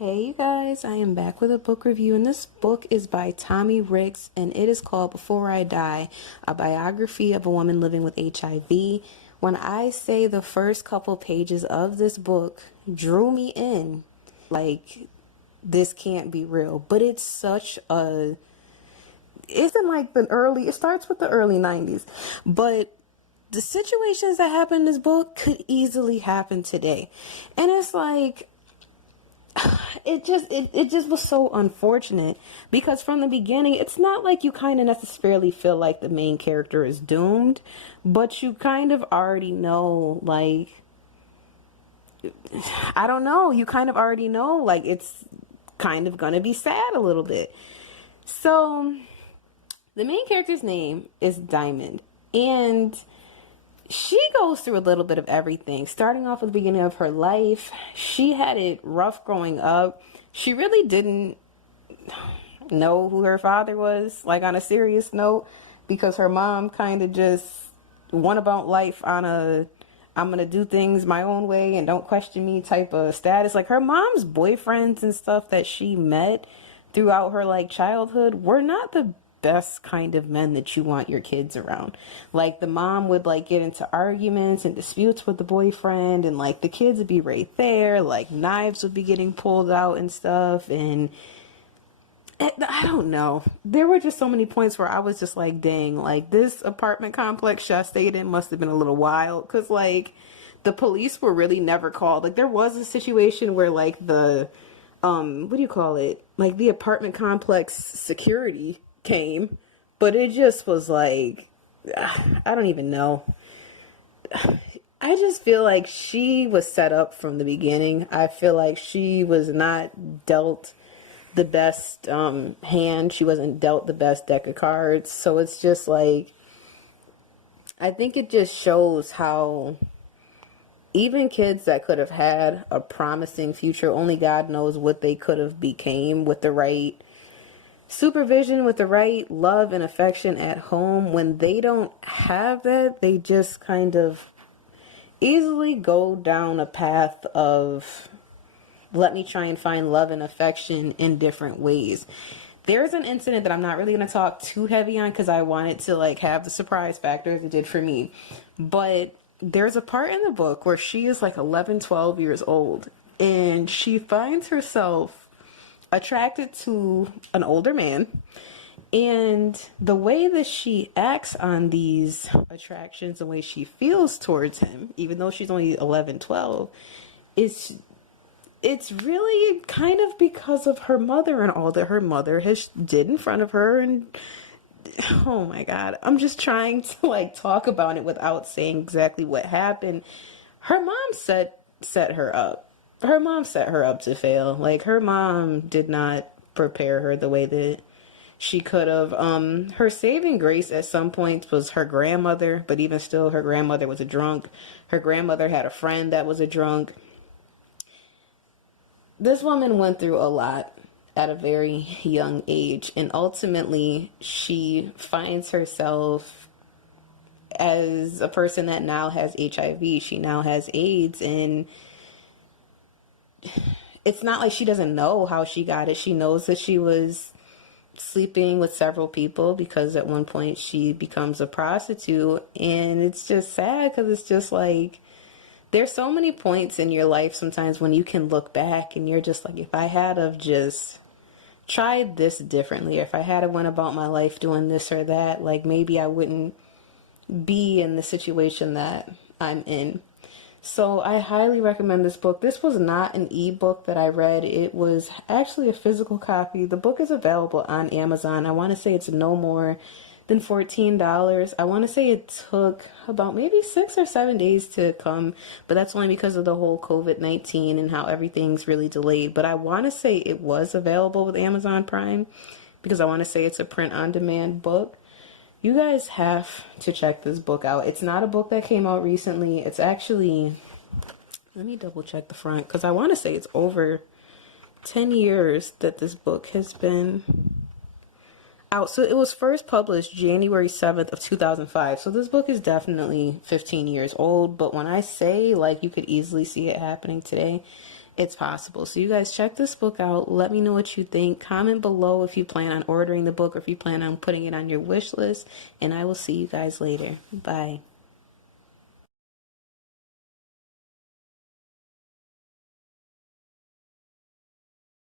Hey you guys, I am back with a book review, and this book is by Tommy Ricks, and it is called Before I Die, a biography of a woman living with HIV. When I say the first couple pages of this book drew me in, like, this can't be real, but it's such a, it's in like it starts with the early 90s, but the situations that happen in this book could easily happen today. And it's like, it just was so unfortunate because from the beginning it's not like you kind of necessarily feel like the main character is doomed, but you kind of already know, like, I don't know, you kind of already know, like, it's kind of gonna be sad a little bit. So the main character's name is Diamond, and she goes through a little bit of everything. Starting off at the beginning of her life, she had it rough growing up. She really didn't know who her father was, like, on a serious note, because her mom kind of just went about life on a I'm gonna do things my own way and don't question me type of status. Like, her mom's boyfriends and stuff that she met throughout her, like, childhood were not the best kind of men that you want your kids around. Like, the mom would, like, get into arguments and disputes with the boyfriend, and, like, the kids would be right there, like, knives would be getting pulled out and stuff. And I don't know, there were just so many points where I was just like, dang, like, this apartment complex I stayed in must have been a little wild, because, like, the police were really never called. Like, there was a situation where, like, the what do you call it, like, the apartment complex security came, but it just was like, I don't even know. I just feel like she was set up from the beginning. I feel like she was not dealt the best hand. She wasn't dealt the best deck of cards. So it's just like, I think it just shows how even kids that could have had a promising future, only God knows what they could have became with the right supervision, with the right love and affection at home. When they don't have that, they just kind of easily go down a path of, let me try and find love and affection in different ways. There's an incident that I'm not really going to talk too heavy on because I want it to, like, have the surprise factor as it did for me. But there's a part in the book where she is like 11, 12 years old, and she finds herself attracted to an older man. And the way that she acts on these attractions, the way she feels towards him, even though she's only 11, 12, is, it's really kind of because of her mother and all that her mother has did in front of her. And oh my God, I'm just trying to, like, talk about it without saying exactly what happened. Her mom set her up. Her mom set her up to fail. Like, her mom did not prepare her the way that she could have. Her saving grace at some points was her grandmother, but even still, her grandmother was a drunk. Her grandmother had a friend that was a drunk. This woman went through a lot at a very young age, and ultimately she finds herself as a person that now has HIV. She now has AIDS, and it's not like she doesn't know how she got it. She knows that she was sleeping with several people because at one point she becomes a prostitute, and it's just sad because it's just like, there's so many points in your life sometimes when you can look back and you're just like, if I had of just tried this differently, or if I had went about my life doing this or that, like, maybe I wouldn't be in the situation that I'm in. So I highly recommend this book. This was not an ebook that I read. It was actually a physical copy. The book is available on Amazon. I want to say it's no more than $14. I want to say it took about maybe 6 or 7 days to come, but that's only because of the whole COVID-19 and how everything's really delayed. But I want to say it was available with Amazon Prime because I want to say it's a print-on-demand book. You guys have to check this book out. It's not a book that came out recently. It's actually, let me double check the front, because I want to say it's over 10 years that this book has been out. So it was first published January 7th of 2005. So this book is definitely 15 years old. But when I say, like, you could easily see it happening today, it's possible. So you guys check this book out. Let me know what you think. Comment below if you plan on ordering the book or if you plan on putting it on your wish list. And I will see you guys later. Bye.